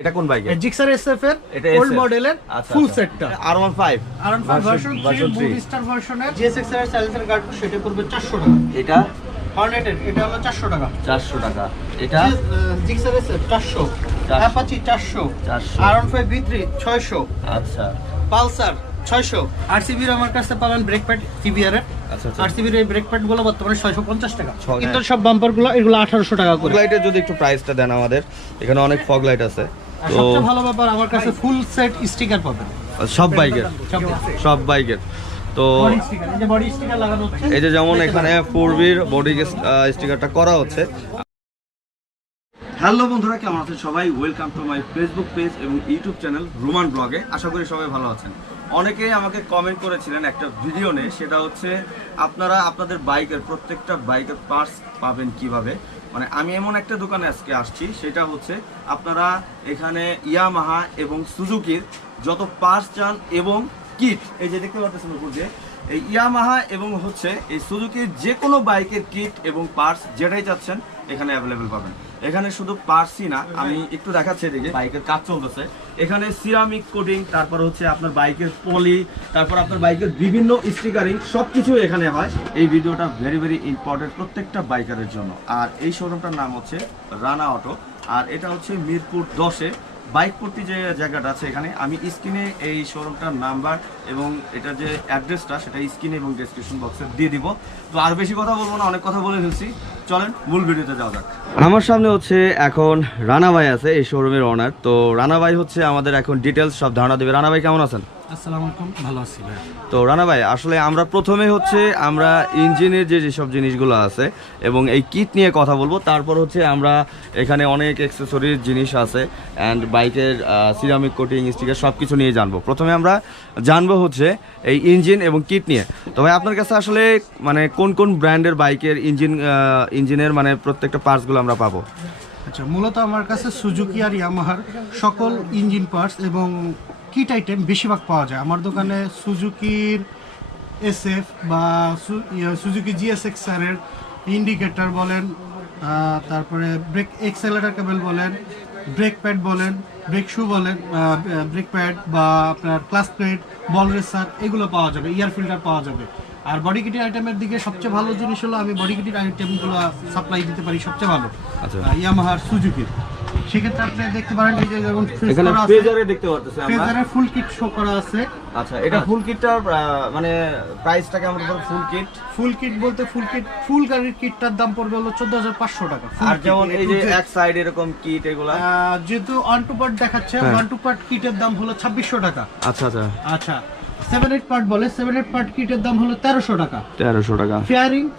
এটা কোন bike? Gixxer SF এর ওল্ড মডেলের ফুল সেটটা R15 ভার্সন 3 বুট স্টার ভার্সনের জিএসএক্স এর সাইলেন্সার গার্ড সেটা পড়বে 400 টাকা। এটা হর্নেটের এটা হলো 400 টাকা। 400 টাকা। এটা Gixxer SF 400, Apache 400, R15 V3 600, আচ্ছা পালসার 600। আরসিবির আমার কাছে পাবেন ব্রেক প্যাড টিভিআর এর। আচ্ছা আরসিবির এই ব্রেক প্যাড গুলো বর্তমানে 650 টাকা, কিন্তু সব বাম্পার গুলো এগুলো 1800 টাকা করে। ফগ লাইটের যদি একটু প্রাইসটা দেন আমাদের, এখানে অনেক ফগ লাইট আছে। তো সবচেয়ে ভালো ব্যাপার আমার কাছে ফুল সেট স্টিকার পাবেন সব বাইকের। তো বডি স্টিকার, এই যে বডি স্টিকার লাগানো হচ্ছে, এই যে যেমন এখানে 4B'র বডি স্টিকারটা করা হচ্ছে। হ্যালো বন্ধুরা, কেমন আছেন সবাই? Welcome to my Facebook page এবং ইউটিউব চ্যানেল রুমান ব্লগে। আশা করি সবাই ভালো আছেন। অনেকেই আমাকে কমেন্ট করেছিলেন একটা ভিডিও নিয়ে, সেটা হচ্ছে আপনারা আপনাদের বাইকের প্রত্যেকটা বাইকের পার্টস পাবেন কিভাবে। মানে আমি এমন একটা দোকানে আজকে আসছি, সেটা হচ্ছে আপনারা এখানে ইয়ামাহা এবং সুজুকির যত পার্টস চান এবং কিট, এই যে দেখতে পাচ্ছেন উপর দিয়ে, এই ইয়ামাহা এবং হচ্ছে এই সুজুকির যে কোনো বাইকের কিট এবং পার্টস যেটাই চাচ্ছেন এখানে অ্যাভেলেবেল পাবেন। এখানে শুধু পার্টসই না, আমি একটু দেখাচ্ছি, এদিকে বাইকের কাজ চলতেছে। এখানে সিরামিক কোটিং, তারপর হচ্ছে আপনার বাইকের পলি, তারপর আপনার বাইকের বিভিন্ন স্টিকারিং সবকিছু এখানে হয়। এই ভিডিওটা ভেরি ভেরি ইম্পর্টেন্ট প্রত্যেকটা বাইকারের জন্য। আর এই শোরুমটার নাম হচ্ছে রানা অটো, আর এটা হচ্ছে মিরপুর 10-এ বাইক পট্টি যে জায়গাটা আছে এখানে। আমি স্ক্রিনে এই শোরুমটার নাম্বার এবং এটার যে অ্যাড্রেসটা সেটা স্ক্রিনে এবং ডেসক্রিপশন বক্সে দিয়ে দিব। তো আর বেশি কথা বলবো না, অনেক কথা বলে ফেলছি, চলেন মূল ভিডিওতে যাওয়া যাক। আমার সামনে হচ্ছে এখন রানা ভাই আছে, এই শোরুমের ওনার। তো রানা ভাই হচ্ছে আমাদের এখন ডিটেলস সব ধারণা দেবে। রানা ভাই কেমন আছেন? আসসালামু আলাইকুম, ভালো আছি ভাই। তো রানা ভাই, আসলে আমরা প্রথমে হচ্ছে আমরা ইঞ্জিনের যেসব জিনিসগুলো আছে এবং এই কিট নিয়ে কথা বলবো। তারপর হচ্ছে আমরা এখানে অনেক অ্যাক্সেসরিজ জিনিস আছে অ্যান্ড বাইকের সিরামিক কোটিং স্টিকার সব কিছু নিয়ে জানবো। প্রথমে আমরা জানবো হচ্ছে এই ইঞ্জিন এবং কিট নিয়ে। তো ভাই, আপনার কাছে আসলে মানে কোন কোন ব্র্যান্ডের বাইকের ইঞ্জিনের মানে প্রত্যেকটা পার্টসগুলো আমরা পাবো? আচ্ছা, মূলত আমার কাছে সুজুকি আর ইয়ামাহার সকল ইঞ্জিন পার্টস এবং কিট আইটেম বেশিরভাগ পাওয়া যায় আমার দোকানে। সুজুকির এসএফ বা সুজুকি জিএসএক্স এর ইন্ডিকেটর বলেন, তারপরে ব্রেক এক্সেলারেটর কেবল বলেন, ব্রেক প্যাড বলেন, ব্রেক শু বলেন, ব্রেক প্যাড বা আপনার ক্লাস প্লেট, বল রেসার, এগুলো পাওয়া যাবে। ইয়ার ফিল্টার পাওয়া যাবে। আর বডি কিটিং আইটেমের দিকে সবচেয়ে ভালো জিনিস হলো আমি বডি কিটিং আইটেমগুলো সাপ্লাই দিতে পারি সবচেয়ে ভালো ইয়ামাহার সুজুকির। সেক্ষেত্রে আপনি দেখতে পারেন এই যে যেমন এখানে ফ্রেজারে দেখতে পাচ্ছেন আমরা, ফ্রেজারের ফুল কিট শো করা আছে। আচ্ছা, এটা ফুল কিটটার মানে প্রাইসটা কেমন পড়বে? ফুল কিট বলতে ফুল গাড়ির কিটটার দাম পড়বে হলো 14500 টাকা। আর যেমন এই যে এক সাইড এরকম কিট, এগুলা যেহেতু অন টু পার্ট দেখাচ্ছে, অন টু পার্ট কিটের দাম হলো 2600 টাকা। আচ্ছা 7-8 পার্ট বলে 7-8 পার্ট কিটের দাম হলো 1300 টাকা।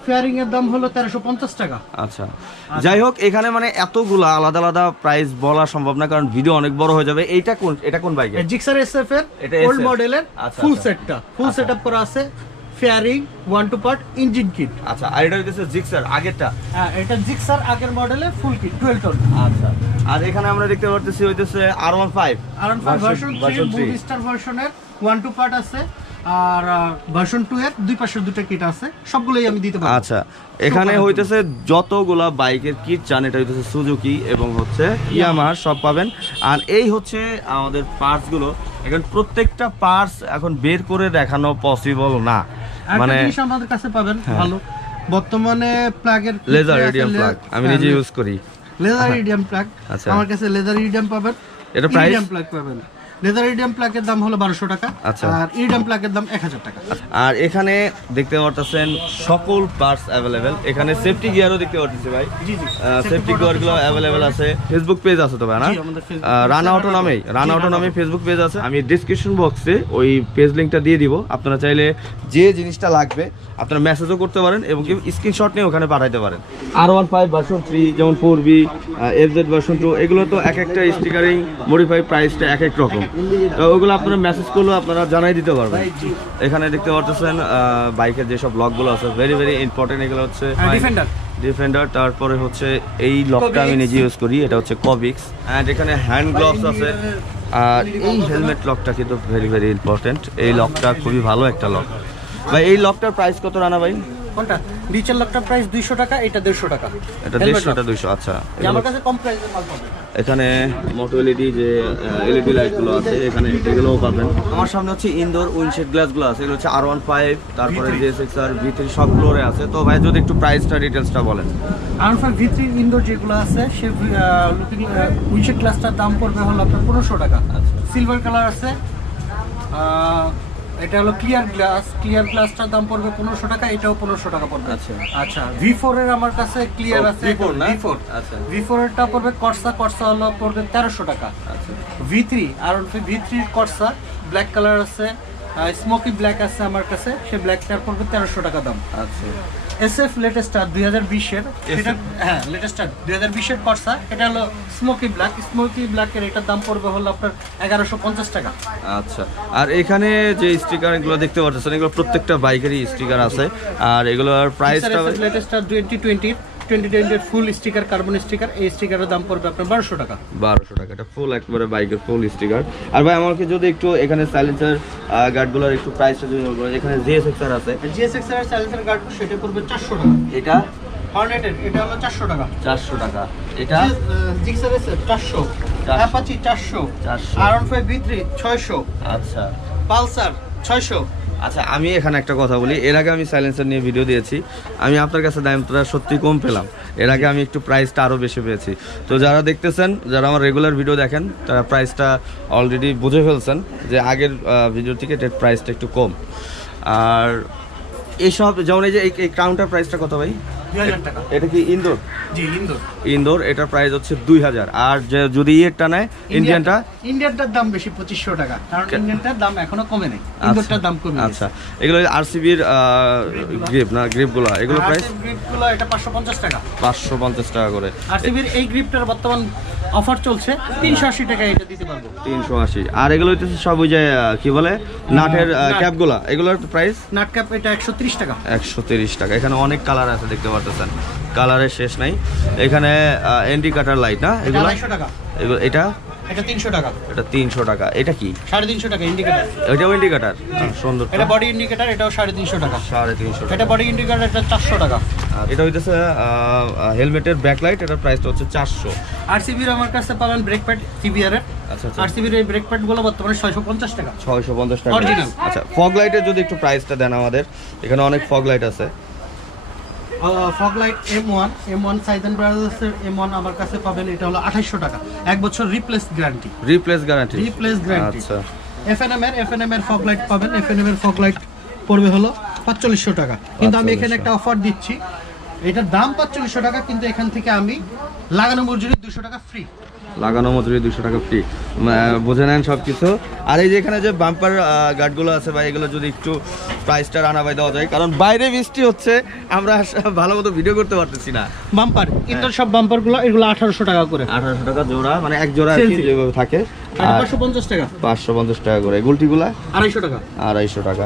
ফেয়ারিং এর দাম হলো 1350 টাকা। আচ্ছা, যাই হোক, এখানে মানে এতগুলা আলাদা আলাদা প্রাইস বলা সম্ভব না, কারণ ভিডিও অনেক বড় হয়ে যাবে। এটা কোন বাইক? জিক্সার এসএফ এর ওল্ড মডেলের ফুল সেটআপ করা আছে। Fairing, one two part, engine kit. আচ্ছা, আর এটা হচ্ছে জিক্সার আগেরটা? হ্যাঁ, এটা জিক্সার আগের মডেলের ফুল কিট ডুয়াল টোন। আচ্ছা, আর এখানে আমরা দেখতে পাচ্ছি হইতেছে R15 ভার্সন 3 বুট স্টার ভার্সনের ওয়ান টু পার্ট আছে, আর ভার্সন 2 এর দুই পাশের দুটো কিট আছে, সবগুলোই আমি দিতে পারি। আচ্ছা, এখানে হইতেছে যতগুলা বাইকের কিট চান, এটা হইতেছে সুজুকি এবং হচ্ছে ইয়ামাহা সব পাবেন। আর এই হচ্ছে আমাদের পার্টস গুলো। এখন প্রত্যেকটা পার্টস এখন বের করে দেখানো পসিবল না, মানে আমাদের কাছে পাবেন ভালো বর্তমানে প্লাগের লেজার ইরিডিয়াম প্লাগ আমি নিজে ইউজ করি। লেজার ইরিডিয়াম প্লাগ আমার কাছে লেজার ইরিডিয়াম পাবেন। এটা প্রাইস প্লাগ পাবেন। লেজার ইরিডিয়াম প্লাগের দাম হলো 1200 টাকা, আর ইরিডিয়াম প্লাগের দাম 1000 টাকা। আর এখানে দেখতে পাচ্ছেন সকল পার্টস अवेलेबल। এখানে সেফটি গিয়ারও দেখতে পাচ্ছি ভাই। জি জি, সেফটি গিয়ারগুলো अवेलेबल আছে। ফেসবুক পেজ আছে তো ভাই না? রানা অটো নামে ফেসবুক পেজ আছে। আমি ডেসক্রিপশন বক্সে ওই পেজ লিংকটা দিয়ে দিব। আপনারা চাইলে যে জিনিসটা লাগবে আপনারা মেসেজও করতে পারেন এবং স্ক্রিনশট নিয়ে ওখানে পাঠাইতে পারেন। R15 ভার্সন 3 যেমন 4B, FZ ভার্সন 2, এগুলো তো এক একটা স্টিকারিং মডিফাই প্রাইসটা এক এক রকম। তো ওগুলো আপনারা মেসেজ করলেও আপনারা জানাই দিতে পারবেন। এখানে দেখতে পাচ্ছেন বাইকের যেসব লকগুলো আছে ভেরি ভেরি ইম্পর্টেন্ট। এগুলো হচ্ছে ডিফেন্ডার, তারপরে হচ্ছে এই লকটা আমি নিজে ইউজ করি, এটা হচ্ছে কবিক্স। অ্যান্ড এখানে হ্যান্ড গ্লাভস আছে। আর এই হেলমেট লকটা কিন্তু ভেরি ভেরি ইম্পর্টেন্ট। এই লকটা খুবই ভালো একটা লক ভাই। এই লকটার প্রাইস কত রানা ভাই? কোনটা? নিচের লকটার প্রাইস 200 টাকা, এটা 150 টাকা। এটা 150 এটা 200। আচ্ছা, আমার কাছে কম প্রাইসের মাল পাবে। এখানে মোটো এলইডি যে এলইডি লাইটগুলো আছে এখানে এগুলোও পাবেন। আমার সামনে হচ্ছে ইনডোর উইন্ডশেড গ্লাসগুলো আছে, এগুলো হচ্ছে R15, তারপরে GSX-R V3 সব ফ্লোরে আছে। তো ভাই যদি একটু প্রাইসটা ডিটেলসটা বলেন। R15 V3 ইনডোর যেগুলো আছে সে উইন্ডশেড গ্লাসটার দাম পড়বে হলো আপনার 1500 টাকা। সিলভার কালার আছে, এটা হলো ক্লিয়ার গ্লাসটার দাম পড়বে 1500 টাকা, এটাও 1500 টাকা পড়বে। আচ্ছা V4 এর আমার কাছে ক্লিয়ার আছে, V4 আচ্ছা V4 এরটা পড়বে কর্সা হলো পড়বে 1300 টাকা। আচ্ছা V3 V3 কর্সা ব্ল্যাক কালার আছে, স্মোকি ব্ল্যাক আছে আমার কাছে, সে ব্ল্যাকটার পড়বে 1300 টাকা দাম। আচ্ছা SF লেটেস্টার 2020 এর, এটা হ্যাঁ লেটেস্টার 2020 এর কর্সা, এটা হলো স্মোকি ব্ল্যাকের এটার দাম পড়বে হলো আপনার 1150 টাকা। আচ্ছা আর এখানে যে স্টিকারগুলো দেখতে পাচ্ছেন এগুলো প্রত্যেকটা বাইকেরই স্টিকার আছে, আর এগুলোর প্রাইসটা লেটেস্টার 2020 এর ফুল স্টিকার, কার্বন স্টিকার, এই স্টিকারের দাম পড়বে আপনার 1200 টাকা। 1200 টাকা, এটা ফুল একবারে বাইকের ফুল স্টিকার। আর ভাই আমাকে যদি একটু এখানে সাইলেন্সার গার্ডগুলোর একটু প্রাইসটা যদি বলবেন। এখানে GSX-R আছে, GSX-R এর সাইলেন্সার গার্ড সেটা পড়বে 400 টাকা। এটা হর্নেটের এটা হলো 400 টাকা। 400 টাকা। এটা জিক্সার এর 400, অ্যাপাচি 400, R15 V3 600, আচ্ছা পালসার 600। আচ্ছা আমি এখানে একটা কথা বলি, এর আগে আমি সাইলেন্সার নিয়ে ভিডিও দিয়েছি, আমি আপনার কাছে দামটা সত্যি কম পেলাম। এর আগে আমি একটু প্রাইসটা আরও বেশি পেয়েছি। তো যারা দেখতেছেন, যারা আমার রেগুলার ভিডিও দেখেন, তারা প্রাইসটা অলরেডি বুঝে ফেলছেন যে আগের ভিডিও থেকে এটার প্রাইসটা একটু কম। আর এইসব যেমন এই যে এই ক্রাউনটার প্রাইসটা কত ভাই? 2000 টাকা। এটা কি ইনডোর? জি ইনডোর, এটার প্রাইস হচ্ছে 2000। আর যে যদি ইয়েরটা নেয় ইন্ডিয়ানটার দাম বেশি 2500 টাকা, কারণ ইন্ডিয়ানটার দাম এখনো কমে নাই, ইনডোরটার দাম কমে। আচ্ছা এগুলো RCBর গ্রিপগুলো, এগুলো প্রাইস? গ্রিপগুলো এটা 550 টাকা। 550 টাকা করে। RCBর এই গ্রিপটার বর্তমান অফার চলছে 380 টাকা, এটা দিতে পারবো 380। আর এগুলো হচ্ছে সব ওই যে কি বলে নাটের ক্যাপগুলো, এগুলোর প্রাইস? নাট ক্যাপ এটা 130 টাকা। 130 টাকা। এখানে অনেক কালার আছে দেখতে পারতেছেন, কালারের শেষ নাই। এখানে ইন্ডিকেটর লাইট না, এগুলো 250 টাকা। এটা 300 টাকা। এটা 300 টাকা। এটা কি? 350 টাকা ইন্ডিকেটর। এটাও ইন্ডিকেটর? সুন্দর। এটা বডি ইন্ডিকেটর, এটাও 350 টাকা। 350 এটা বডি ইন্ডিকেটর, এটা 400 টাকা। এটা হইতেছে হেলমেটের ব্যাকলাইট, এটার প্রাইসটা হচ্ছে 400। RCBর আমার কাছে পাবেন ব্রেক প্যাড CBR এর। আচ্ছা RCBর এই ব্রেক প্যাডগুলো বর্তমানে 650 টাকা। 650 টাকা অরিজিনাল। আচ্ছা ফগ লাইটের যদি একটু প্রাইসটা দেন আমাদের, এখানে অনেক ফগ লাইট আছে। ফগ লাইট M1 সাইদেন ব্রাদার্সের M1 আমার কাছে পাবেন, এটা হলো 2800 টাকা, 1 বছর রিপ্লেস গ্যারান্টি। আচ্ছা FNM এর ফগ লাইট পাবেন, FNM এর ফগ লাইট পড়বে হলো 4500 টাকা। কিন্তু আমি এখানে একটা অফার দিচ্ছি, এটার দাম 4500 টাকা, কিন্তু এখান থেকে আমি লাগানো মজুরি 200 টাকা ফ্রি। লাগানো মজুরি 200 টাকা ফ্রি, বুঝে নেন সব কিছু। আর এই যে এখানে যে বাম্পার গার্ডগুলো আছে ভাই, এগুলো যদি একটু প্রাইসটা রানা ভাই দেওয়া যায়, কারণ বাইরে বৃষ্টি হচ্ছে, আমরা ভালো মতো ভিডিও করতে পারতেছি না। বাম্পার কিন্তু সব বাম্পারগুলো এগুলো 1800 টাকা করে। 1800 টাকা জোড়া, মানে এক জোড়া আর কি যেভাবে থাকে। আর 550 টাকা। 550 টাকা করে। গুলটিগুলা 250 টাকা। 250 টাকা।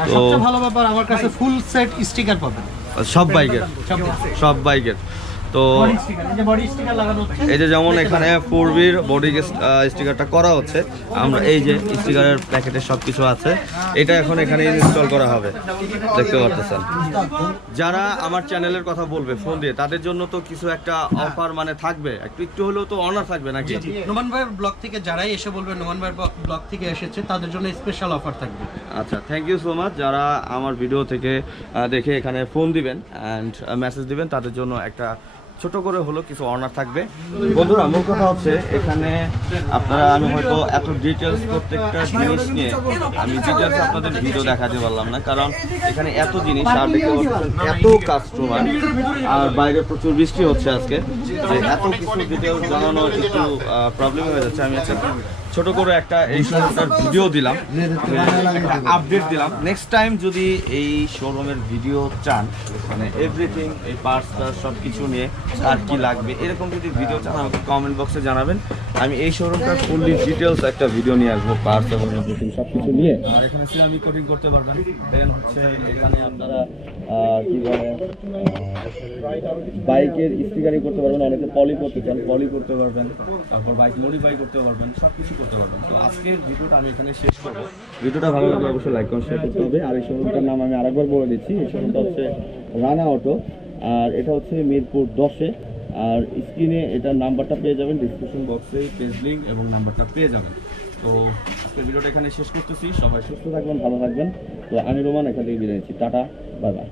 আর সবচেয়ে ভালো ব্যাপার, আমার কাছে ফুল সেট স্টিকার পাবেন সব বাইকের। তো এই যে যেমন এখানে 4Bর বডি স্টিকারটা করা হচ্ছে, আমরা এই যে স্টিকারের প্যাকেটে সব কিছু আছে, এটা এখন এখানে ইনস্টল করা হবে, দেখতে পাচ্ছেন। যারা আমার চ্যানেলের কথা বলবে ফোন দিয়ে, তাদের জন্য তো কিছু একটা অফার মানে থাকবে, একটু হলেও তো অনার থাকবে নাকি? নোমান ভাইয়ের ব্লগ থেকে যারাই এসে বলবে নোমান ভাইয়ের ব্লগ থেকে এসেছে, তাদের জন্য স্পেশাল অফার থাকবে। আচ্ছা থ্যাংক ইউ সো মাচ। যারা আমার ভিডিও থেকে দেখে এখানে ফোন দিবেন অ্যান্ড মেসেজ দিবেন, তাদের জন্য একটা ছোট করে হলো কিছু অনার থাকবে। বন্ধুরা মূল কথা হচ্ছে এখানে আপনারা, আমি হয়তো এত ডিটেলস প্রত্যেকটা জিনিস নিয়ে আমি ডিটেলস আপনাদের ভিডিও দেখাতে পারলাম না, কারণ এখানে এত জিনিস, আর এত কাস্টমার, আর বাইরে প্রচুর বৃষ্টি হচ্ছে আজকে, যে এত কিছু ডিটেলস জানানো একটু প্রবলেম হয়ে যাচ্ছে। আমি একটা ছোট করে একটা এই শোরুমটার ভিডিও দিলাম, আপডেট দিলাম। নেক্সট টাইম যদি এই শোরুমের ভিডিও চান, মানে এভরিথিং, এই পার্টস সব কিছু নিয়ে আর কি লাগবে, এরকম যদি ভিডিও চান আমাকে কমেন্ট বক্সে জানাবেন। আমি এই শোরুমটার ফুললি ডিটেলস একটা ভিডিও নিয়ে আসবো, পার্টস এবং এভরিথিং সব কিছু নিয়ে। আর এখানে সিরামিক কোটিং করতে পারবেন। দেন হচ্ছে এখানে আপনারা কি বলে বাইকের স্টিকারিং করতে পারবেন, অনেকে পলি করতে চান, পলি করতে পারবেন, তারপর বাইক মডিফাই করতে পারবেন, সব কিছু করতে পারবেন। তো আজকের ভিডিওটা আমি এখানে শেষ করবো। ভিডিওটা ভালো লাগলে অবশ্যই লাইক কমেন্ট শেয়ার করতে হবে। আর এই শোরুমটার নাম আমি আরেকবার বলে দিচ্ছি, এই শোরুমটা হচ্ছে রানা অটো, আর এটা হচ্ছে মিরপুর 10-এ। আর স্ক্রিনে এটার নাম্বারটা পেয়ে যাবেন, ডিসক্রিপশন বক্সে পেজ লিঙ্ক এবং নাম্বারটা পেয়ে যাবেন। তো আজকের ভিডিওটা এখানে শেষ করতেছি। সবাই সুস্থ থাকবেন, ভালো থাকবেন। তো আমি রোমান এখান থেকে বিদায় নিচ্ছি। Tata, bye bye.